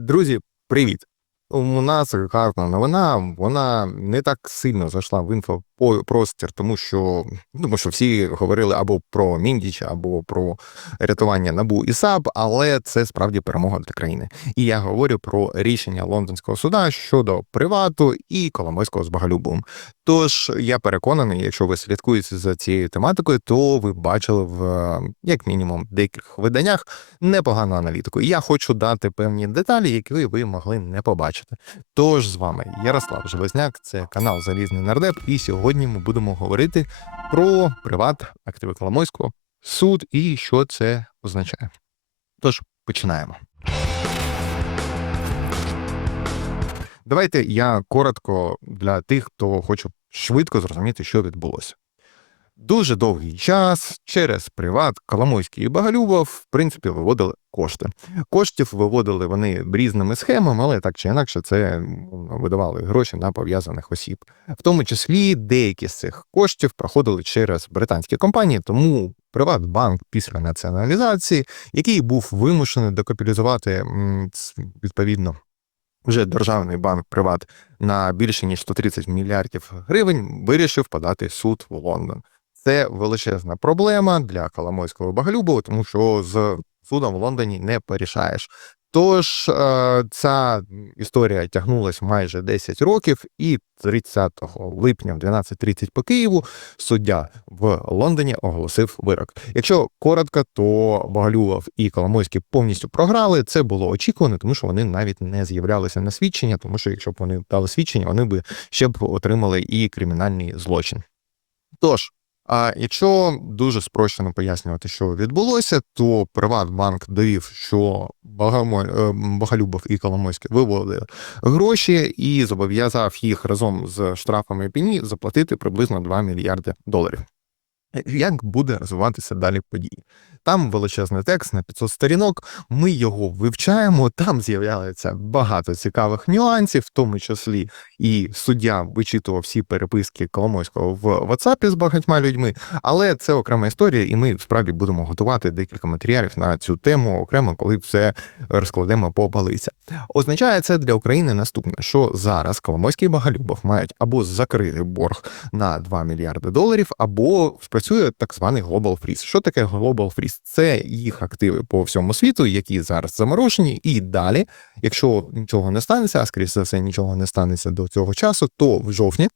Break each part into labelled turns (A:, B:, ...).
A: Друзі, привіт! У нас гарна новина. Вона не так сильно зайшла в інфопростір, тому що тому що всі говорили або про Міндіч, або про рятування Набу і САП, але це справді перемога для країни. І я говорю про рішення лондонського суда щодо привату і Коломойського з Боголюбовим. Тож я переконаний, якщо ви слідкуєте за цією тематикою, то ви бачили в як мінімум деяких виданнях непогану аналітику. І я хочу дати певні деталі, які ви могли не побачити. Тож з вами Ярослав Железняк, це канал Залізний Нардеп, і сьогодні ми будемо говорити про приват активи Коломойського, суд і що це означає. Тож починаємо. Давайте я коротко для тих, хто хоче швидко зрозуміти, що відбулося. Дуже довгий час через приват Коломойський і Багалюбов, в принципі, виводили кошти. Коштів виводили вони різними схемами, але так чи інакше, це видавали гроші на пов'язаних осіб. В тому числі деякі з цих коштів проходили через британські компанії, тому Приватбанк після націоналізації, який був вимушений докапіталізувати відповідно вже державний банк Приват на більше ніж 130 мільярдів гривень, вирішив подати суд в Лондон. Це величезна проблема для Коломойського Багалюбова, тому що з судом в Лондоні не порішаєш. Тож е, ця історія тягнулась майже 10 років, і 30 липня в 12.30 по Києву суддя в Лондоні оголосив вирок. Якщо коротко, то Боголюбов і Коломойський повністю програли. Це було очікувано, тому що вони навіть не з'являлися на свідчення, тому що якщо б вони дали свідчення, вони б ще б отримали і кримінальний злочин. Тож, а якщо дуже спрощено пояснювати, що відбулося, то Приватбанк довів, що Багамо... е, і Коломойський виводили гроші і зобов'язав їх разом з штрафами і пені заплатити приблизно 2 мільярди доларів. Як буде розвиватися далі події? Там величезний текст на 500 сторінок. Ми його вивчаємо. Там з'являється багато цікавих нюансів, в тому числі і суддя вичитував всі переписки Коломойського в WhatsApp з багатьма людьми. Але це окрема історія, і ми справді будемо готувати декілька матеріалів на цю тему окремо, коли все розкладемо по полицях. Означає це для України наступне, що зараз Коломойський і Боголюбов мають або закрити борг на 2 мільярди доларів, або спрацює так званий Global Freeze. Що таке Global Freeze? Це їх активи по всьому світу, які зараз заморожені, і далі, якщо нічого не станеться, а скоріше за все нічого не станеться до цього часу, то в жовтні.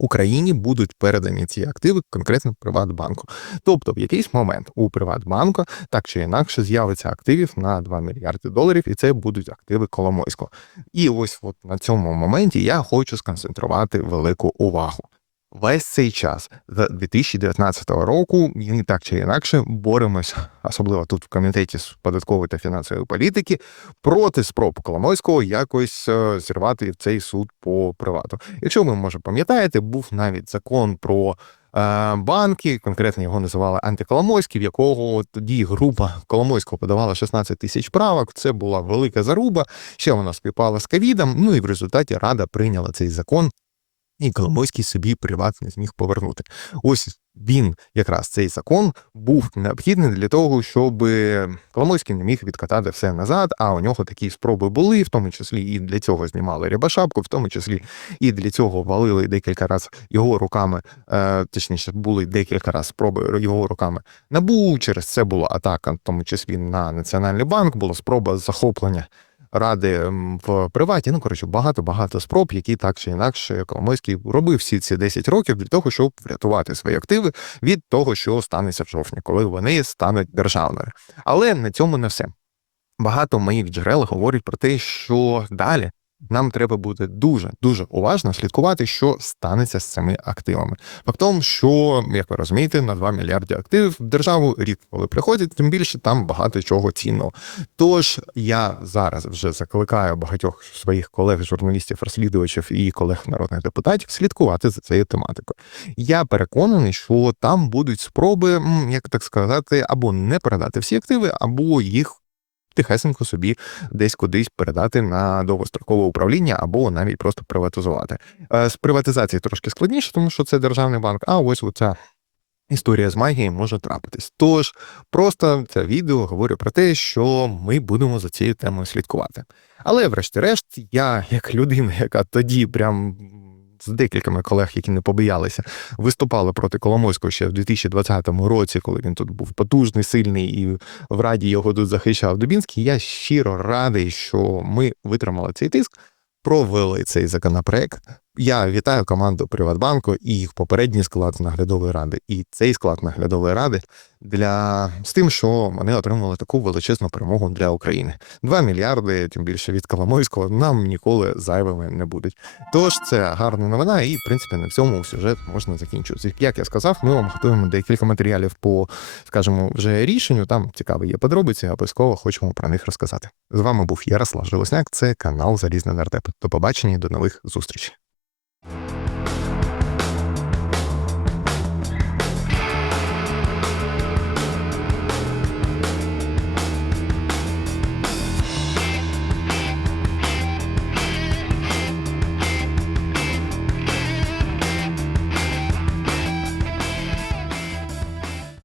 A: Україні будуть передані ці активи конкретно Приватбанку. Тобто, в якийсь момент у Приватбанку так чи інакше з'явиться активів на 2 мільярди доларів, і це будуть активи Коломойського. І ось от на цьому моменті я хочу сконцентрувати велику увагу. Весь цей час з 2019 року ми так чи інакше боремось, особливо тут в комітеті з податкової та фінансової політики, проти спроб Коломойського якось е, зірвати цей суд по привату. Якщо ви може пам'ятаєте, був навіть закон про. е, Банки, конкретно його називали антиколомойський, в якого тоді група Коломойського подавала 16 тисяч правок. Це була велика заруба. Ще вона співпала з ковідом. Ну і в результаті Рада прийняла цей закон і Коломойський собі приват не зміг повернути. Ось він, якраз цей закон, був необхідний для того, щоб Коломойський не міг відкатати все назад. А у нього такі спроби були, в тому числі і для цього знімали Рябошапку, в тому числі і для цього валили декілька разів його руками, е, точніше, були декілька разів спроби його руками набу. Через це була атака, в тому числі на Національний банк, була спроба захоплення ради в приваті. Ну коротше, багато багато спроб, які так чи інакше Коломойський робив всі ці 10 років для того, щоб врятувати свої активи від того, що станеться в жовтні, коли вони стануть державними. Але на цьому не все. Багато моїх джерел говорять про те, що далі нам треба буде дуже дуже уважно слідкувати, що станеться з цими активами. Фактом, що як ви розумієте, на 2 мільярди активів в державу рік, коли приходять, тим більше там багато чого цінного. Тож я зараз вже закликаю багатьох своїх колег, журналістів, розслідувачів і колег народних депутатів слідкувати за цією тематикою. Я переконаний, що там будуть спроби, як так сказати, або не передати всі активи, або їх. Тихесенько собі десь кудись передати на довгострокове управління або навіть просто приватизувати. Е, З приватизації трошки складніше, тому що це державний банк. А ось оця історія з магією може трапитись. Тож просто це відео говорю про те, що ми будемо за цією темою слідкувати. Але, врешті-решт, я, як людина, яка тоді прям з декількома колег, які не побоялися, виступали проти Коломойського ще в 2020 році, коли він тут був потужний, сильний і в раді його тут захищав Дубінський. Я щиро радий, що ми витримали цей тиск, провели цей законопроект. Я вітаю команду Приватбанку і їх попередній склад наглядової ради, і цей склад наглядової ради для з тим, що вони отримали таку величезну перемогу для України. Два мільярди, тим більше від Коломойського, нам ніколи зайвими не будуть. Тож це гарна новина, і в принципі на цьому сюжет можна закінчувати. Як я сказав, ми вам готуємо декілька матеріалів по, скажімо, вже рішенню. Там цікаві є подробиці, обов'язково хочемо про них розказати. З вами був Ярослав Желесняк. Це канал Залізний нардеп. До побачення і до нових зустрічей.